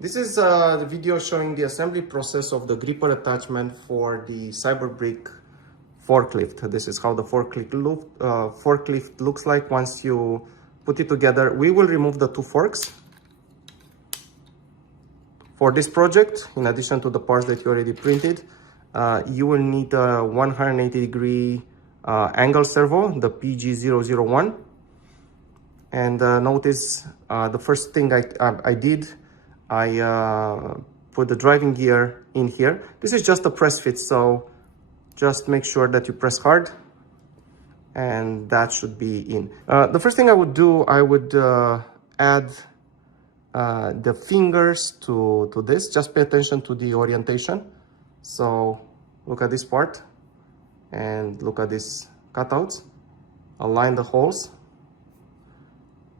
This is the video showing the assembly process of the gripper attachment for the CyberBrick forklift. This is how the forklift looks like once you put it together. We will remove the two forks. For this project, in addition to the parts that you already printed, you will need a 180-degree angle servo, the PG001. And notice the first thing I did, I put the driving gear in here. This is just a press fit, so just make sure that you press hard, and that should be in. The first thing I would do, I would add the fingers to this. Just pay attention to the orientation. So look at this part and look at these cutouts. Align the holes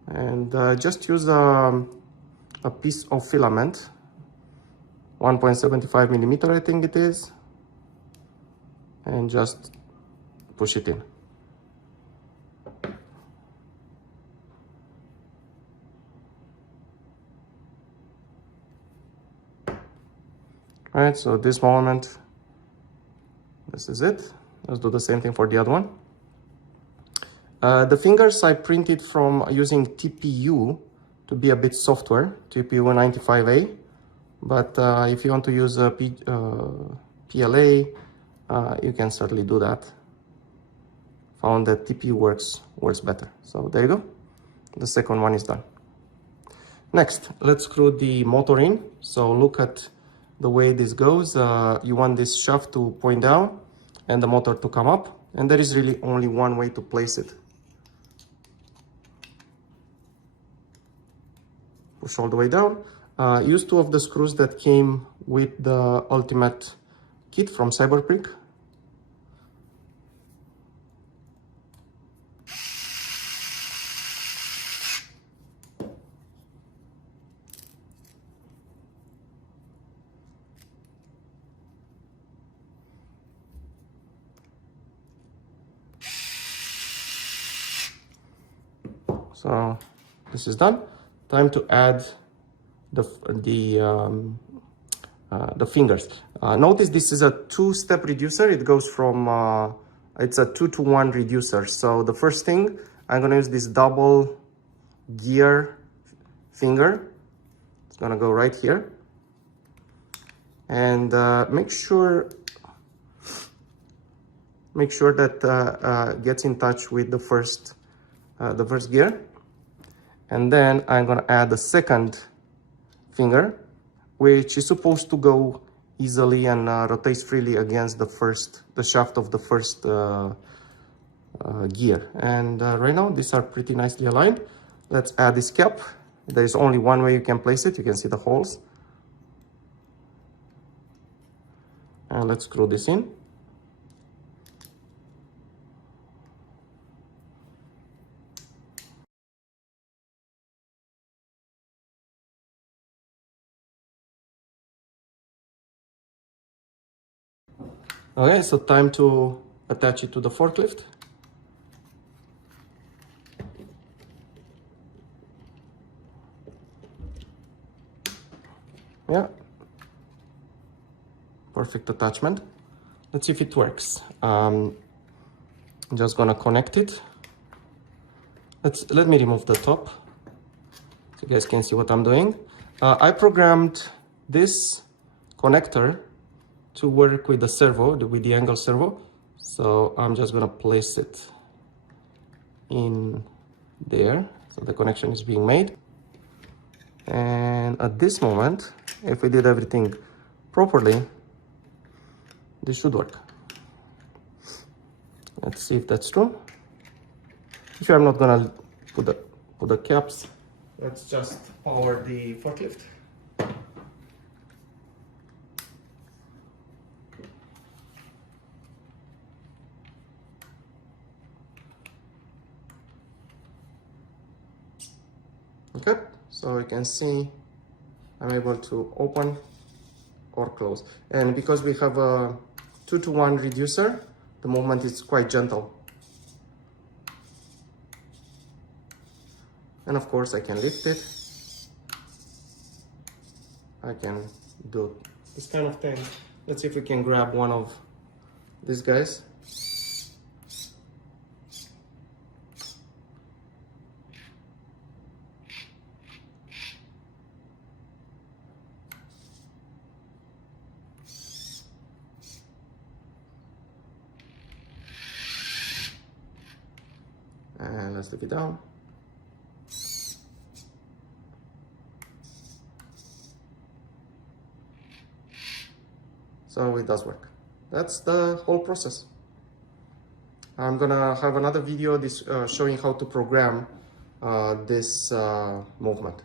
and just use a piece of filament, 1.75 millimeter, I think it is, and just push it in. All right, so this moment, this is it. Let's do the same thing for the other one. The fingers I printed from using TPU to be a bit softer, TPU 95A. But if you want to use a PLA, you can certainly do that. Found that TPU works better. So there you go. The second one is done. Next, let's screw the motor in. So look at the way this goes. You want this shaft to point down and the motor to come up. And there is really only one way to place it. Push all the way down. Use two of the screws that came with the ultimate kit from CyberBrick. So this is done. Time to add the fingers. Notice this is a two-step reducer. It goes from it's a 2-to-1 reducer. So the first thing, I'm gonna use this double gear finger. It's gonna go right here, and make sure that gets in touch with the first gear. And then I'm gonna add the second finger, which is supposed to go easily and rotates freely against the shaft of the first gear. And right now, these are pretty nicely aligned. Let's add this cap. There is only one way you can place it. You can see the holes. And let's screw this in. Okay, so time to attach it to the forklift. Yeah, perfect attachment. Let's see if it works. I'm just gonna connect it. Let me remove the top so you guys can see what I'm doing. I programmed this connector to work with the servo, with the angle servo. So I'm just gonna place it in there. So the connection is being made. And at this moment, if we did everything properly, this should work. Let's see if that's true. Sure, I'm not gonna put the caps. Let's just power the forklift. Okay, so you can see I'm able to open or close. And because we have a 2-to-1 reducer, the movement is quite gentle. And of course I can lift it I can do this kind of thing. Let's see if we can grab one of these guys. And let's take it down. So it does work. That's the whole process. I'm gonna have another video showing how to program this movement.